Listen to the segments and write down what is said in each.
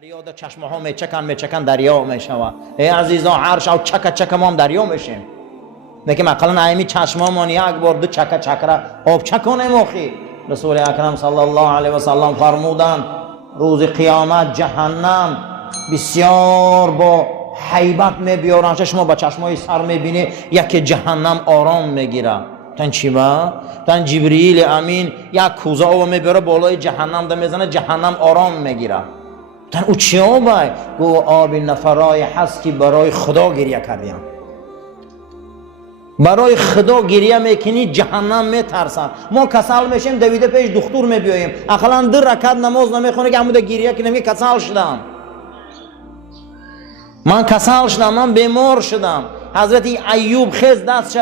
دریا در چشمه ها میچکن دریا میشود. ای عزیزان عرش او چک ما هم دریا میشیم. نکه مثلا ایمی چشمه من یک بار دو چک را آب چکونه مخی. رسول اکرم صلی الله علیه و سلم فرمودند روز قیامت جهنم بسیار با حیبت میبیارن. شما با چشمای سر میبینی یکی جهنم آرام میگیره. تن چی با؟ تن جبریل امین یک کوزه آب میبره بالای جهنم ده میزنه، جهنم آرام میگیره. تن او چی آبه؟ گو آب نفرای هست که برای خدا گریه کردیم. برای خدا گریه میکنی جهنم میترسن. ما کسل میشیم دویده پیش دکتر میبیاییم، اقلا 2 رکعت نماز نمیخونه که همون گریه که نمیگه کسل شدم، من کسل شدم، من بیمار شدم. حضرت ایوب خیز دستش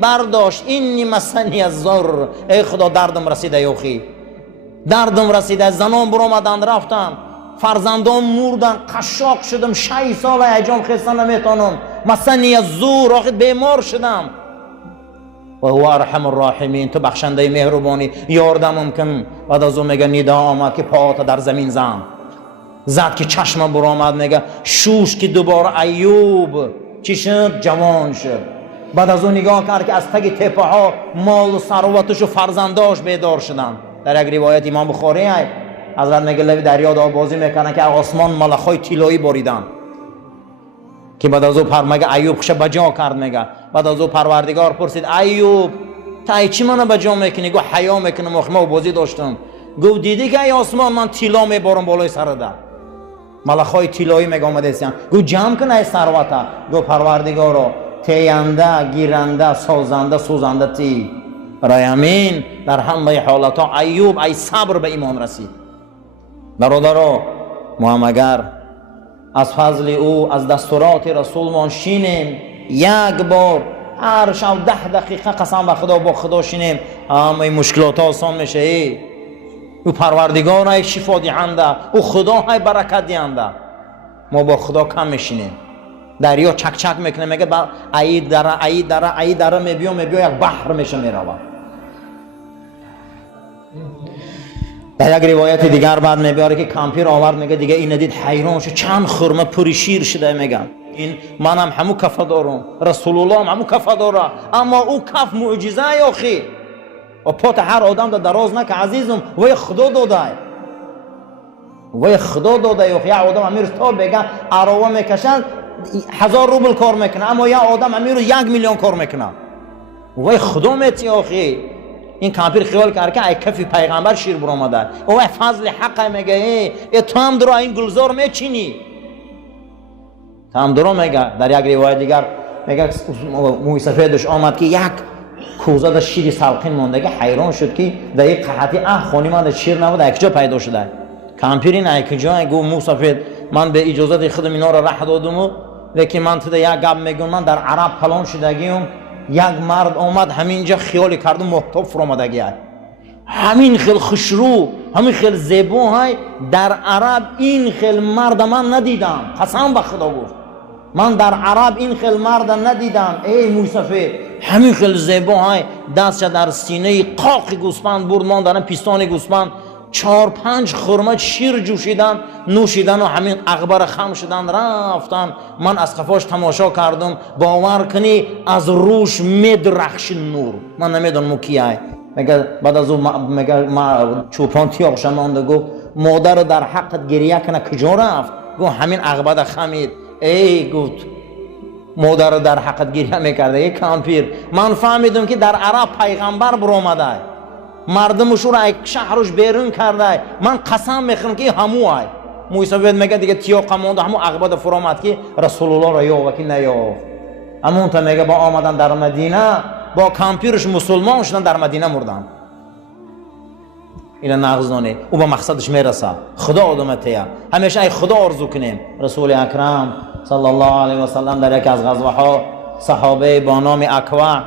برداشت اینی مسنی الضر، ای خدا دردم رسیده یوخی، دردم رسیده. زنان برآمدند رفتن، فرزندان مردن، قشاق شدم، 6 سال ایجام خستن نمیتونم، مسنی الضر، آخر بیمار شدم. و هو ارحم الراحمین، تو بخشنده مهربانی یاردمم کن. بعد از اون میگه ندا آمد که پاتا در زمین زد که چشم برآمد، میگه شوش که دوباره ایوب چی شد؟ جوان شد. بعد از اون نگاه کرد که از تگ تپه ها مال و ثروتش و فرزنداش بیدار شدن. در یک روایت امام بخاری حضرت میگه لب دریا دا بازی میکنه که آسمان ملخای طلایی باریدن که بعد از او میگه ایوب خوش بجا کرد. میگه بعد از او پروردگار پرسید ایوب تا چی منو بجا میکنی؟ گو حیا میکنم، ما بازی داشتم. گو دیدی که ای آسمان من طلا میبارم بالای سرت؟ ملخای طلایی میگه آمده هستن. گو جمع کن ای ثروتا. گو پروردگارا تینده گیرنده سازنده سوزنده تی. برای همین در همه حالت ها ایوب ای صبر به ایمان رسید. برادرها ما هم اگر از فضل او از دستورات رسول ما شینیم، یک بار هر شب 10 دقیقه قسم به خدا با خدا شینیم، همه مشکلات ها آسان میشه. او پروردگار های شفا دهنده، او خدا های برکت دهنده. ما با خدا کم میشینیم، دریا چک میکنه، میگه ای دره میبیام یک بحر میشه میروه. در یک روایت دیگر بعد میبیاره که کامپیر آورد، میگه دیگه این ندید حیران شد، چند خرمه پری شیر شده. میگن این منم همو کف دارم، رسول الله هم همو کف داره، اما او کف معجزه یا خی و پات هر آدم دا دراز نکه عزیزم، وی خدا داده، وی خدا داده. یا آدم امیر تا بگه عراوه میکشن 1000 روبل کار میکنه، اما یا آدم امیر 1 میلیون کار میکنه. وی خدا میتی آخی. این کامپیر خیال کرد که ای کفی پیغمبر شیر برآمده، او فضل حق میگه ای تو هم درا این گلزار میچینی، تو هم درا. میگه در یک روایت دیگر میگه موی سفیدش آمد که یک کوزه در شیر سلقین موندگی، حیران شد که در یک قحطی خونی من شیر نبود، یک جا پیدا شده. کامپیر این یک جا گو مو سفید من به اجازت خودم اینا را راه دادم، لیکن من تو یک گپ میگم من در عرب پلان شدگیم، یک مرد آمد همینجا خیال کردم محتاب فرامدگی های همین خیل خوشرو، همین خیل زیبا های در عرب این خیل مرد من ندیدم. قسم به خدا گفت من در عرب این خیل مرد ندیدم. ای موسفه همین خیل زیبا های دستش در سینه قاق گوسفند برد، من دارم پیستان گوسفند 4-5 خرمه شیر جوشیدن نوشیدن و همین اخبار خم شدن رفتن. من از قفاش تماشا کردم، باور کنی از روش میدرخش نور. من نمیدونم کیه. میگه بعد از اون میگه چوپان تیاقش مانده، گفت مادر در حقت گریه کنه کجا رفت؟ گفت همین اخبار خمید. ای گفت مادر در حقت گریه میکرده. یک کامپیر من فهمیدم که در عرب پیغمبر برآمده، مردمش رو یک شهرش بیرون کرده. من قسم میخورم که همو های موسی سفید میگه دیگه تیاق مونده، همو عقبات فرامد که رسول الله را یا وکی نیافت. همون تا میگه با آمدن در مدینه با کامپیرش مسلمان شدن، در مدینه مردن. این نغزانه او به مقصدش میرسه. خدا آدمتیه، همیشه ای خدا آرزو کنیم. رسول اکرم صلی الله علیه و سلم در یک از غزوه ها صحابه با نام اکوع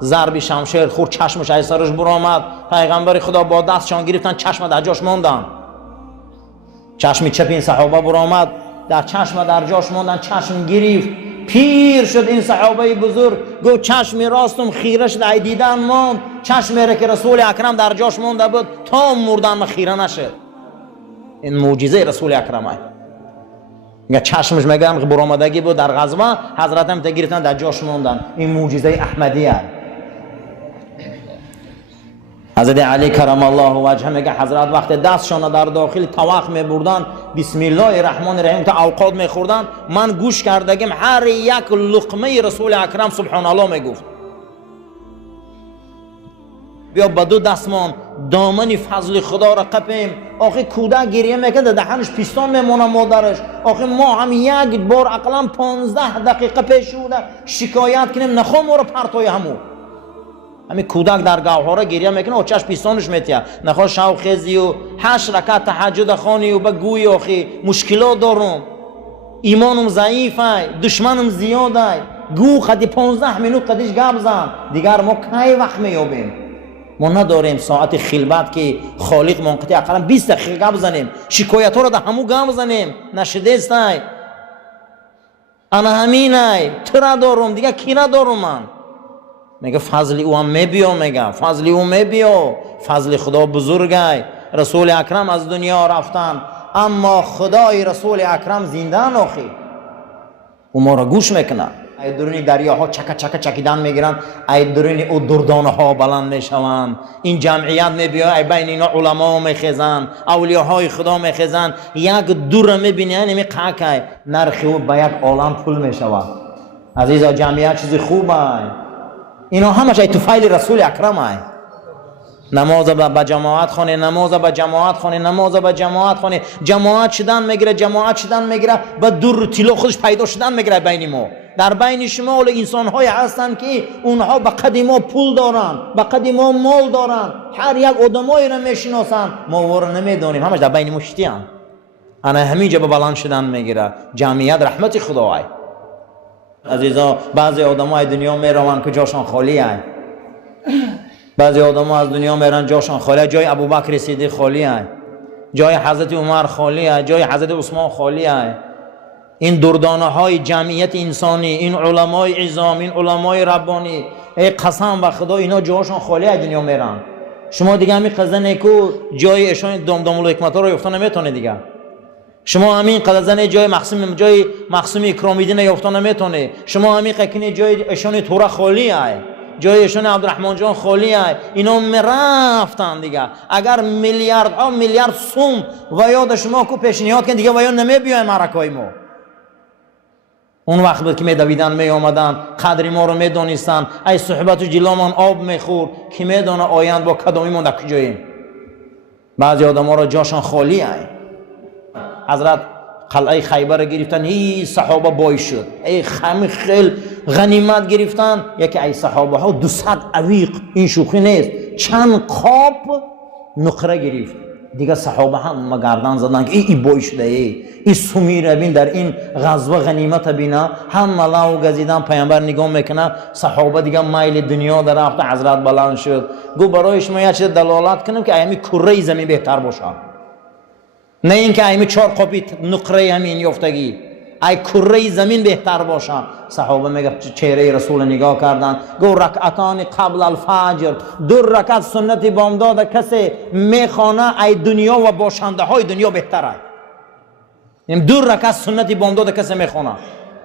ضرب شمشیر خورد، چشمش از سرش برآمد. پیغمبر خدا با دستشان گرفتن، چشم در جاش موندن. چشم چپ این صحابه برآمد، در چشم در جاش موندن، چشم گرفت. پیر شد این صحابه بزرگ، گفت چشم راستم خیره شد، ای دیدن ماند. چشمی را که رسول اکرم در جاش مونده بود تا مردن خیره نشد. این معجزه رسول اکرم است. میگه چشمش میگم برآمدگی بود در غزوه، حضرت هم گرفتن در جاش موندن. این معجزه احمدی است. حضرت علی کرم الله وجهه میگه حضرت وقت دستشان در داخل طواق میبردن، بسم الله الرحمن الرحیم تا اوقات میخوردن، من گوش کردگیم هر یک لقمه رسول اکرم سبحان الله میگفت. بیا با دو دستمان دامن فضل خدا را قپیم. آخه کودک گریه میکنه دهنش پیستان میمونه مادرش. آخه ما هم یک بار اقلا 15 دقیقه پیش بوده شکایت کنیم نخواه ما رو پرتای همون. همین کودک در گوهره گریه میکنه و چش پیستانش میتیه نخواه شو خیزی و 8 رکعت تهجد خانی و بگوی آخی مشکلات دارم، ایمانم ضعیفه، دشمنم زیاده، گو خدی 15 منوت قدیش گپ زن. دیگر ما کی وقت میابیم؟ ما نداریم ساعت خلوت که خالق منقطع اقلا 20 دقیقه گپ زنیم، شکایت ها رو در همو گپ زنیم. نشده است انا همینه ترا دارم دیگه کی ندارم من. میگه فضل او هم میبیا، میگه فضل او میبیا، فضل خدا بزرگه. رسول اکرم از دنیا رفتن اما خدای رسول اکرم زنده آخی او ما را گوش میکنه. ای درونی دریاها چک چک چکیدن میگیرن، ای درونی او دردانه ها بلند میشوند. این جمعیت میبیا، ای بین اینا علما میخیزن، اولیاهای خدا میخیزن. یک دور میبینی اینمی قاکای نرخی او به یک عالم پول میشود. عزیزا جمعیت چیزی خوبه، اینا همش ای توفیل رسول اکرم ای. نماز با جماعت خونه، نماز با جماعت خونه، نماز با جماعت خونه. جماعت شدن میگیره، جماعت شدن میگیره و دور طلا خودش پیدا شدن میگیره بین ما. در بین شما اول انسان های هستن که اونها به قد ما پول دارن، به قد ما مال دارن، هر یک آدمایی رو میشناسن، ما ور نمیدونیم همش در بین ما شتیان. انا همینجا به بلند شدن میگیره. جمعیت رحمت خدا ای. عزیزا بعضی آدمای دنیا میروند که جاشان خالی است. بعضی آدما از دنیا میرن جاشان خالی است. جای ابوبکر صدیق خالی است، جای حضرت عمر خالی است، جای حضرت عثمان خالی است. این دردانه های جمعیت انسانی، این علمای عظام، این علمای ربانی، ای قسم به خدا اینا جاشان خالی است دنیا میرن. شما دیگه همین قضا نیکو جای اشان دمدم الحکمت رو یافت نمیتونه دیگه. شما همین قدرزن جای مقسوم اکرامیدین یافتن نمیتونه. شما همین قکنی جای اشان تورا خالی است، جای اشان عبدالرحمن جان خالی است. اینا میرفتن دیگه. اگر میلیاردها میلیارد سوم و یاد شما کو پیشنهاد کن دیگه و یا نمیبیاین معرکای ما. اون وقت بود که میدویدن میآمدن، قدر ما رو میدونستن. ای صحبت و جلومان آب میخور که میدونه آیند با کدامیمون در کجاییم. بعضی آدما رو جاشان خالی است. حضرت قلعه خیبر گرفتن، ای صحابه بای شد، ای خیل غنیمت گرفتن. یکی ای صحابه ها 200 عویق، این شوخی نیست، چند قاب نقره گرفت. دیگه صحابه هم گردن زدن که ای بای شده، ای سمیر بین در این غزوه غنیمت بینا. هم ملاو گزیدن. پیامبر نگاه میکنه صحابه دیگه مایل دنیا در رفته. حضرت بلند شد گو برای شما یه چیز دلالت کنم که ایمی کره زمین بهتر باشه، نه اینکه ایمی 4 قاپی نقره همین یافتگی. ای کره زمین بهتر باشه. صحابه میگه چهره رسول نگاه کردن گو رکعتان قبل الفجر، 2 رکعت سنت بامداد کسی میخوانه ای دنیا و باشنده های دنیا بهتره. این 2 رکعت سنت بامداد کسی میخوانه.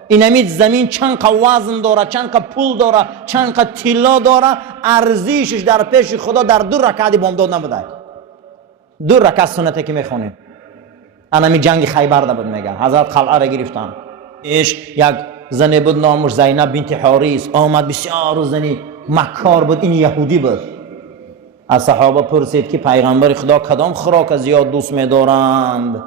این امید زمین چند وزن داره، چند پول داره، چند طلا داره، ارزشش در پیش خدا در 2 رکعت بامداد نبوده. 2 رکعت سنتی که میخونیم. انمی جنگ خیبر ده بود. میگه حضرت قلعه را گرفتن. یک زنی بود نامش زینب بنت حارث آمد، بسیار زنی مکار بود، این یهودی بود. از صحابه پرسید که پیغمبر خدا کدام خوراک زیاد دوست می‌دارند؟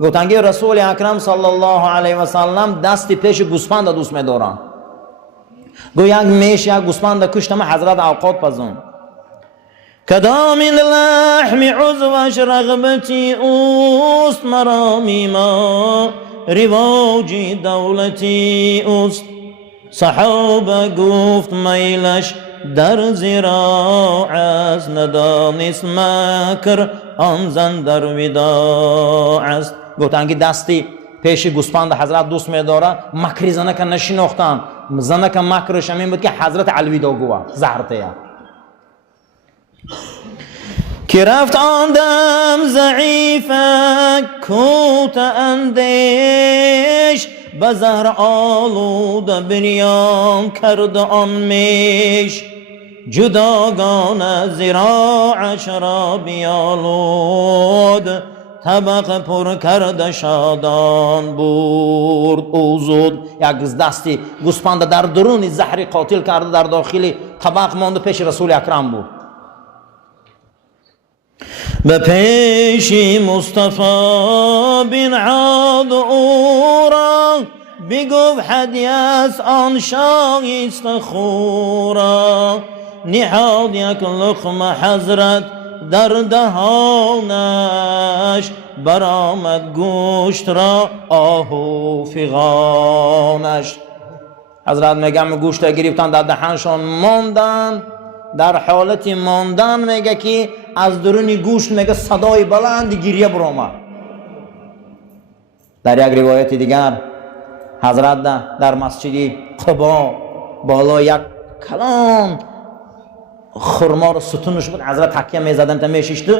گفتند که رسول اکرم صلی الله علیه و سلم دستی پیش گوسفند دوست می‌دارند. گو یک میش یک گوسفند کشتم حضرت اوقات پزون. کدام اللحم عضوش رغبتی اوست، مرامی ما رواج دولتی اوست. صحابه گفت میلش در زراع است، ندانست مکر آن زن در وداع است. گفتن که دستی پیش گوسفند حضرت دوست می‌داره، مکری زنه که نشناختن. زنه که مکرش همین بود که حضرت الوداع گوه زهرته. که رفت آن دم ضعیفک کوت اندیش به زهر آلوده بنیان کرد آن میش جداگانه زراعش را بیالود طبق پر کرده شادان برد او زود یک دستی گوسپند در درون زهر قاتل کرده در داخل طبق مانده پیش رسول اکرم بود به پیش مصطفی بن عاد او را بگفت هدیه آن شایسته خورا نهاد یک لقمه حضرت در دهانش برآمد گوشت را آهو فغانش حضرت میگم گوشت گرفتن در دهنشان ماندن در حالت ماندن میگه که از درون گوشت میگه صدای بلند گریه برآمد در یک روایت دیگر حضرت در مسجد قبا بالا یک کلان خرما رو ستونش بود حضرت تکیه میزدن تا میشیشت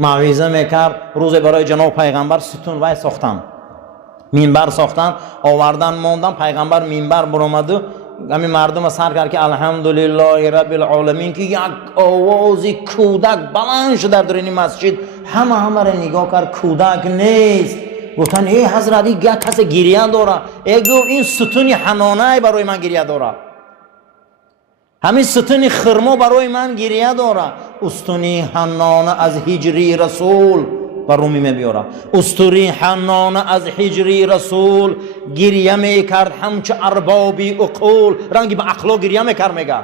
موعظه میکرد روز برای جناب پیغمبر ستون وای ساختن منبر ساختن آوردن ماندن پیغمبر منبر برآمد همین مردم سر کرد که الحمدلله رب العالمین که یک آوازی کودک بلند شد در درون مسجد همه را نگاه کرد کودک نیست گفتن ای حضرت یک کس گریه داره این ستون حنانه برای من گریه داره همین ستون خرما برای من گریه داره استونی حنانه از هجری رسول و رومی میبیاره استوری حنانه از هجری رسول گریه میکرد همچه اربابی عقول رنگی به عقلا گریه میکرد میگه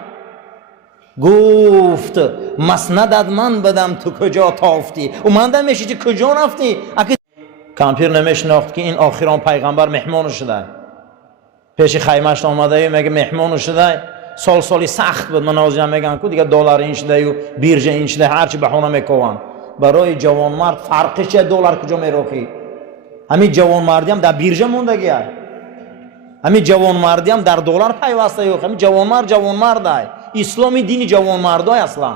گفت مسندت من بدم تو کجا تافتی و من دم میشی چه کجا رفتی کامپیر نمیشناخت که این آخران پیغمبر مهمان شده پیش خیمهش آمده میگه مهمان شده سالی سخت بود مناظره میگن که دیگه دلار این شده و بیرژه این شده هرچی بهونه میکنن برای جوان مرد فرقش چه دلار کجا میروخی همین جوان مردی هم در بیرژه موندگی همین جوان مردی هم در دلار پیوسته یوخ همین جوان مرد اسلامی دین جوان مردای اصلا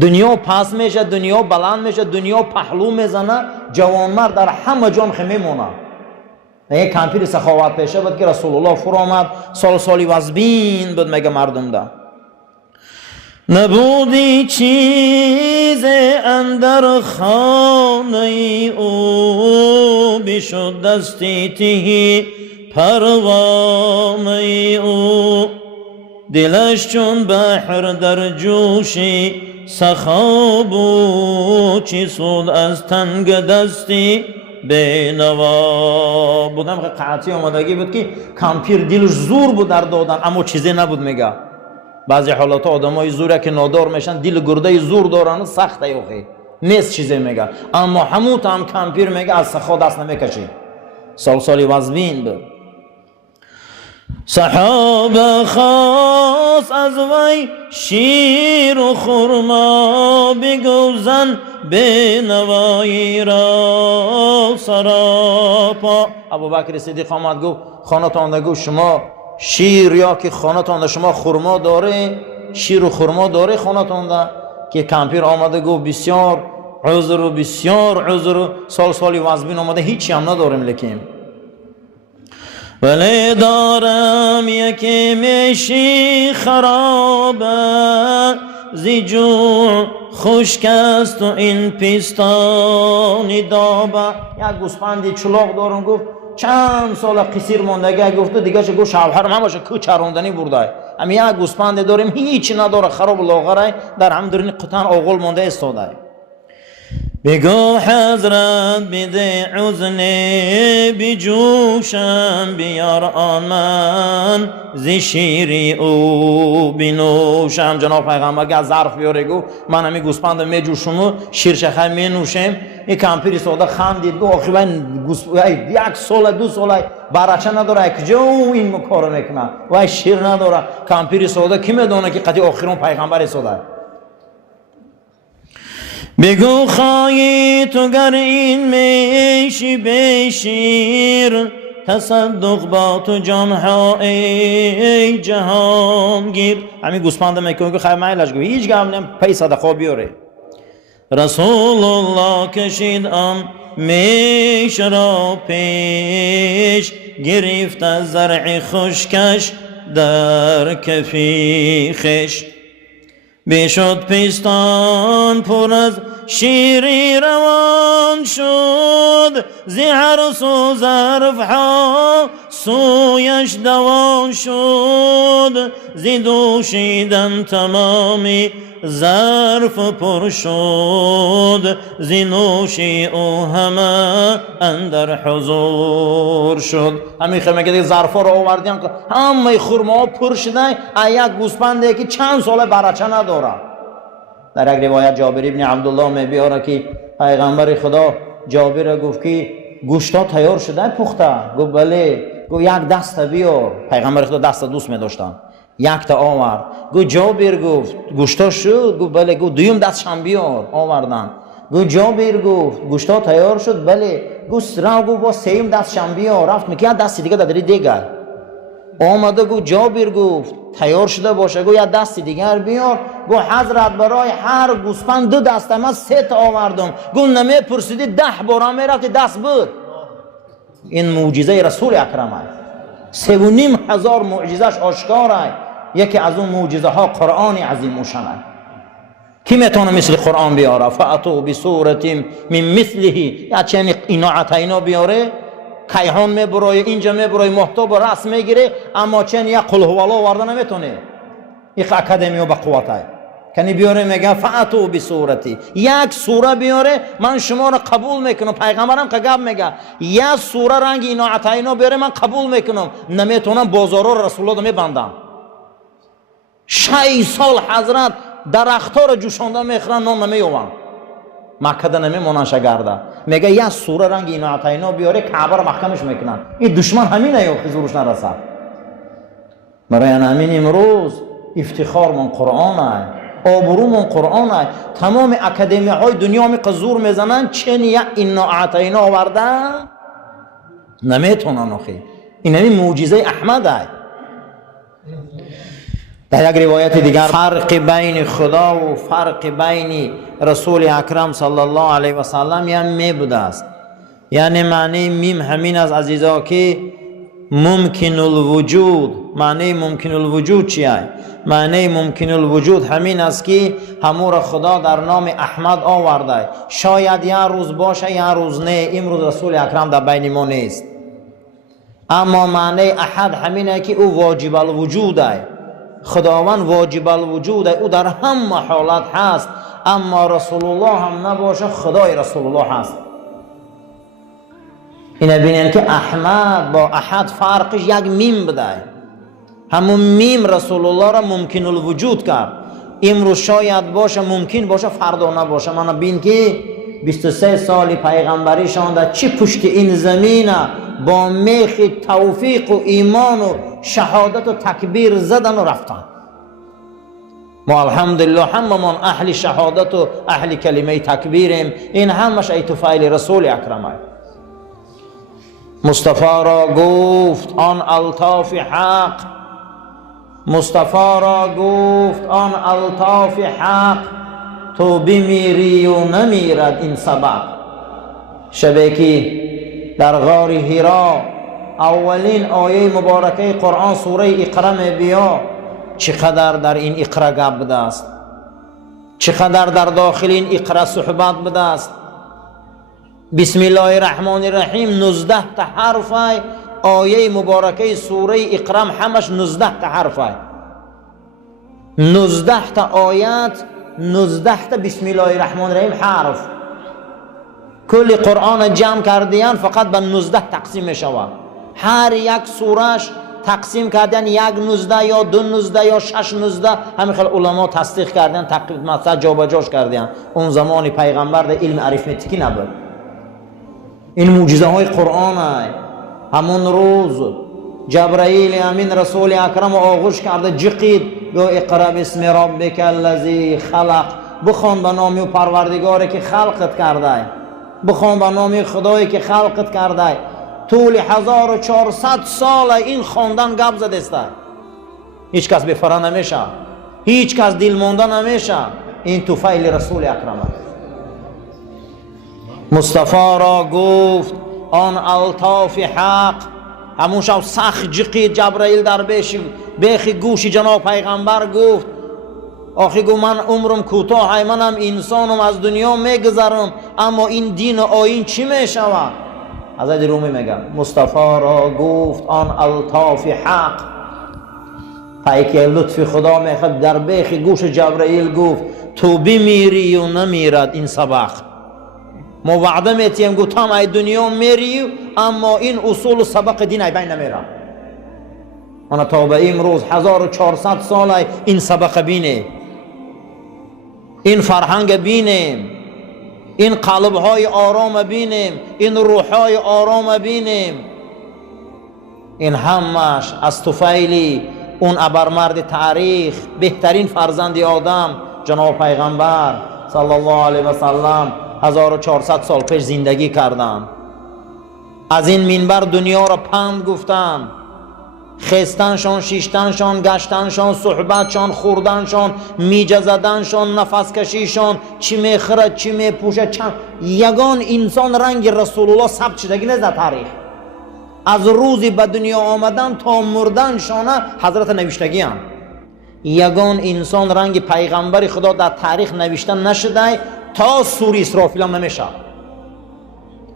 دنیا پس میشه دنیا بلند میشه دنیا پهلو میزنه جوان مرد در همه جان خیمه مونه یک کامپیر سخاوت پیشه بود که رسول الله فرو آمد سالی وزبین بود میگه مردم ده نبودی چیز اندر خانه او بشد دستی تهی پروانه او دلش چون بحر در جوشی سخا بود چی سود از تنگ دستی بینوا بودم که قاطی آمدگی بود که کامپیر دلش زور بود در دادن اما چیزی نبود میگه بعضی حالات آدمای زوره که نادار میشن دل گرده زور دارن سخته یوخی نیست چیزی میگه اما همون هم کامپیر میگه از سخا دست نمیکشی سالی وزبین بود صحابه خواست از وی شیر و خرما بگوزن به نوایی را سراپا ابوبکر صدیق آمد گفت خانتان گفت شما شیر یا که خانتان شما خرما داره شیر و خرما داره خانتان که کامپیر آمده گفت بسیار عذر سالی وزبین آمده هیچی هم نداریم لیکن ولی دارم یکی میشی خرابه زیجو خشک است و این پیستانی دابه یک گوسفندی چلاق دارم گفت چند سال قصیر موندگی گفت دیگه چه گفت شوهرم همشه کو چراندنی برده اما یک گوسفند داریم هیچی نداره خراب لاغره در هم درین قطعا آغل مونده استاده بگو حضرت بده عزنه بجوشم بیار آمن زی شیری او بینوشم جناب پیغمبر از ظرف بیاره گو من همی گوسپند می جوشم شیرشخه می نوشم این کامپیری سودا خندید گو آخی من یک سال دو سال برچه نداره کجا این مکارو میکنه و شیر نداره کامپیری سودا کی میدونه که قطعی آخرون پیغمبر سودا بگو خواهی تو گر این میشی بشیر تصدق با تو جان ها ای جهانگیر. همین گوسپند میکنه که خیر میلش گوی هیچ گم نیم پی صدقه بیاره. رسول الله کشید آن میش را پیش، گرفت از زرع خشکش در کفی خش. بشد پیستان پر از شیری روان شد، زی عرس و ظرف ها سویش دوان شد. زی دوشیدن تمامی ظرف پر شد، زی نوشی او همه اندر حضور شد. همین خیلی میگه ظرف ها رو آوردیم که همه خورما ها پر شدن، یک گوسپنده که چند ساله برچه نداره. در یک روایت جابر ابن عبدالله می بیاره که پیغمبر خدا جابر گفت که گوشتا تیار شده پخته؟ گفت بله. گفت یک دست بیار. پیغمبر خدا دست دوست می داشتن، یک تا آورد. گفت جابر گفت گوشتا شد؟ گفت بله. گفت دویم دستش هم بیار. آوردن. گفت جابر گفت گوشتا تیار شد؟ بله. گفت را گفت با سیم دستش هم بیار. رفت میگه دست دیگه دادری دیگه آمده. گفت جابر گفت تیار شده باشه؟ گفت یک دست دیگر بیار. گفت حضرت برای هر گوسفند دو دست، من 3 تا آوردم. گفت نمی پرسیدی 10 بار میرفت دست بود. این معجزه رسول اکرم است. 3,500 معجزش آشکار است. یکی از اون معجزه ها قرآن عظیم شان. کی میتونه مثل قرآن بیاره؟ فاتو بسورة من مثله. یا چنین اینا عطینا بیاره، کیهان میبرای اینجا میبرای محتاب راست میگیره، اما چنین یک قل هو الله آورده نمیتونه. یک اکادمی و به قوت های کنی بیاره میگه فاتو بسورتی، یک سوره بیاره من شما رو قبول میکنم. پیغمبرم که گفت میگه یک سوره رنگ اینا عطینا بیاره من قبول میکنم. نمیتونم بازارا رسول الله میبندم. 6 سال حضرت درختها رو جوشانده میخرن، نان نمیوان، مکه ده نمیمونن شگرده. میگه یک سوره رنگ اینا عطینا بیاره کعبه رو محکمش میکنن. این دشمن همینه یا حضورش نرسد. برای همین امروز افتخار من قرآن است، آبرو من قرآن است. تمام اکادمی های دنیا می قزور میزنن چنین یک اینا عطینا آوردن نمیتونن. آخی این همین معجزه احمد است. در یک روایت دیگر فرق بین خدا و فرق بین رسول اکرم صلی الله علیه و سلم یعنی می بوده است. یعنی معنی میم همین از عزیزا که ممکن الوجود. معنی ممکن الوجود چیه؟ معنی ممکن الوجود همین است که همور خدا در نام احمد آورده. شاید یک روز باشه یک روز نه، امروز رسول اکرم در بین ما نیست. اما معنی احد همینه که او واجب الوجود است. خداوند واجب الوجود است، او در همه حالت هست. اما رسول الله هم نباشه خدای رسول الله هست. اینه بینین که احمد با احد فرقش یک میم بده. همون میم رسول الله را ممکن الوجود کرد. امروز شاید باشه ممکن باشه فردا نباشه. من بین که 23 سال پیغمبریشان در چی پشت این زمینه با میخ توفیق و ایمان و شهادت و تکبیر زدن و رفتن. ما الحمدلله همه من اهل شهادت و اهل کلمه تکبیریم. این همش ای طفیل رسول اکرم. مصطفی را گفت آن الطاف حق، مصطفی را گفت آن الطاف حق، تو بمیری و نمیرد این سبق. شبه که در غار حرا اولین آیه مبارکه قرآن سوره اقرا بیا، چقدر در این اقرا گپ بده است، چقدر در داخل این اقرا صحبت بده است. بسم الله الرحمن الرحیم 19 تا حرف آیه مبارکه سوره اقرا همش 19 تا حرف 19 تا آیات 19 تا بسم الله الرحمن الرحیم حرف. کل قرآن جمع کردین فقط به 19 تقسیم می شود. هر یک سورش تقسیم کردن یک 19 یا 2 19 یا 6 19. همین خیلی علما تصدیق کردن، تقریبا مثلا جابجاش کردن. اون زمان پیغمبر در علم اریتمتیکی نبود. این معجزه های قرآن است. همون روز جبرائیل امین رسول اکرم آغوش کرده، جقید گو اقرا باسم ربک الذی خلق، بخوان به نام پروردگاری که خلقت کرده، بخوان به نام خدایی که خلقت کرده. طول 1400 سال این خواندن گپ زده است. هیچ کس بفره نمیشه، هیچ کس دل مونده نمیشه. این طفیل رسول اکرم است. مصطفی را گفت آن الطاف حق. همون شب سخت جقید جبرائیل در بیخ گوش جناب پیغمبر گفت آخی گو من عمرم کوتاه، منم انسانم، از دنیا میگذرم، اما این دین و آیین چی میشود؟ حضرت رومی میگن مصطفی را گفت آن الطاف حق. پیک لطف خدا میخواد در بیخ گوش جبرائیل گفت تو بمیری و نمیرد این سبق. ما وعده میتیم گفتم ای دنیا میری، اما این اصول و سبق دین ای بین نمیره. من تا به امروز 1400 سال این سبق بینه، این فرهنگ بینیم، این قلب‌های آرام بینیم، این روح‌های آرام بینیم. این همش از طفیلی اون ابرمرد تاریخ، بهترین فرزند آدم جناب پیغمبر صلی الله علیه و سلم 1400 سال پیش زندگی کردن. از این منبر دنیا را پند گفتن، خستنشان، شیشتنشان، گشتنشان، صحبتشان، خوردنشان، میجه زدنشان، نفس کشیشان، چی میخورد چی میپوشد، یگان انسان رنگ رسول الله ثبت شدگی نیست در تاریخ. از روزی به دنیا آمدن تا مردنشان حضرت نوشتگی هم. یگان انسان رنگ پیغمبر خدا در تاریخ نوشتن نشده تا سوره اسرافیل هم نمیشه.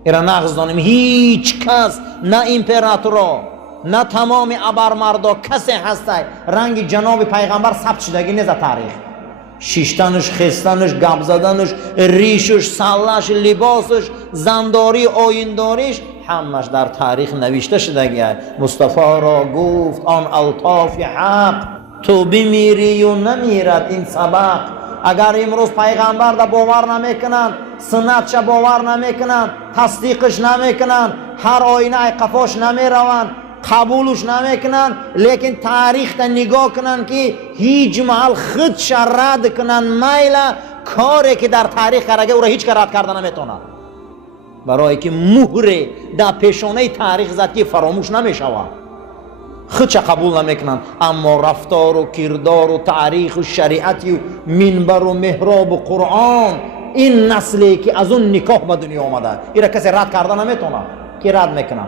ایرا نغز دانیم هیچ کس، نه امپراتورا نه تمام ابرمردا کسی هسته رنگ جناب پیغمبر ثبت شدگی نیست در تاریخ. شیشتنش، خستنش، گپ زدنش، ریشش، سلش، لباسش، زنداری، آیینداریش همش در تاریخ نوشته شدگی. مصطفی را گفت آن الطاف حق. تو بمیری و نمیرد این سبق. اگر امروز پیغمبر را باور نمیکنن، سنتش باور نمیکنن، تصدیقش نمیکنن، هر آینه قفاش نمیروند، قبولش نمیکنن، لیکن تاریخ تا نگاه کنن که هیچ محل خودش رد کنن، میله کاری که در تاریخ کرده او را هیچ که رد کردن نمیتونن، برای که مهر در پیشانه تاریخ زد که فراموش نمیشود. خودش قبول نمیکنن، اما رفتار و کردار و تاریخ و شریعت و منبر و محراب و قرآن، این نسلی که از اون نکاح به دنیا آمده، این را کسی رد کردن نمیتونه. که رد میکنن.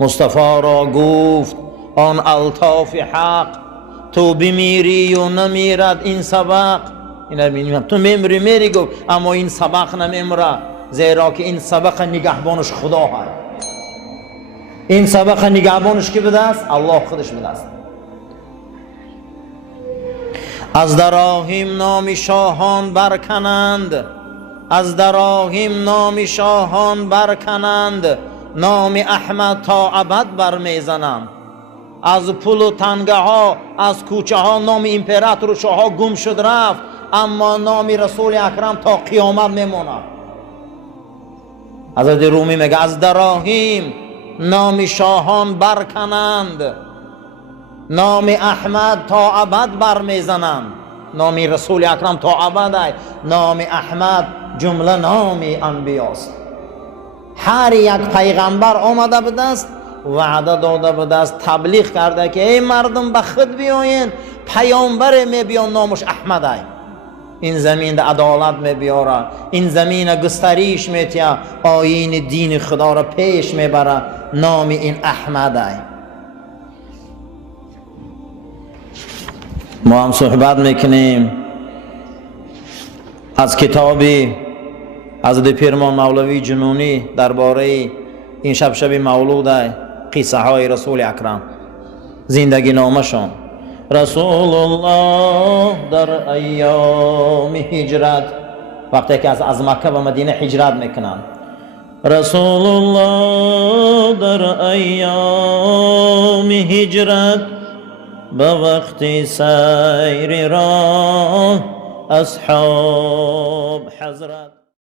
مصطفی را گفت آن الطاف حق. تو بمیری و نمیرد این سبق. این تو میمری میری گفت، اما این سبق نمیمره، زیرا که این سبق نگهبانش خدا هست. این سبق نگهبانش کی بده است؟ الله خودش بده است. از دراهم نام شاهان برکنند، از دراهم نام شاهان برکنند، نام احمد تا ابد برمیزنم. از پل و تنگه ها، از کوچه ها نام امپراتور و شاه ها گم شد رفت، اما نام رسول اکرم تا قیامت میمونه. حضرت رومی میگه از دراهم نام شاهان برکنند، نام احمد تا ابد برمیزنند. نام رسول اکرم تا ابد، نام احمد جمله نام انبیاست. هر یک پیغمبر آمده به دست وعده داده به دست، تبلیغ کرده که ای مردم به خود بیاین، پیامبر می بیان نامش احمد ای. این زمین ده عدالت می بیاره، این زمین گستریش میتیه، آیین دین خدا را پیش میبره، نام این احمد ای. ما هم صحبت میکنیم از کتابی حضرت پیرمان مولوی جنونی درباره این شب مولود قصه های رسول اکرم، زندگی نامشون. رسول الله در ایام هجرت، وقتی که از مکه و مدینه هجرت میکنن، رسول الله در ایام هجرت به وقت سیر راه اصحاب حضرت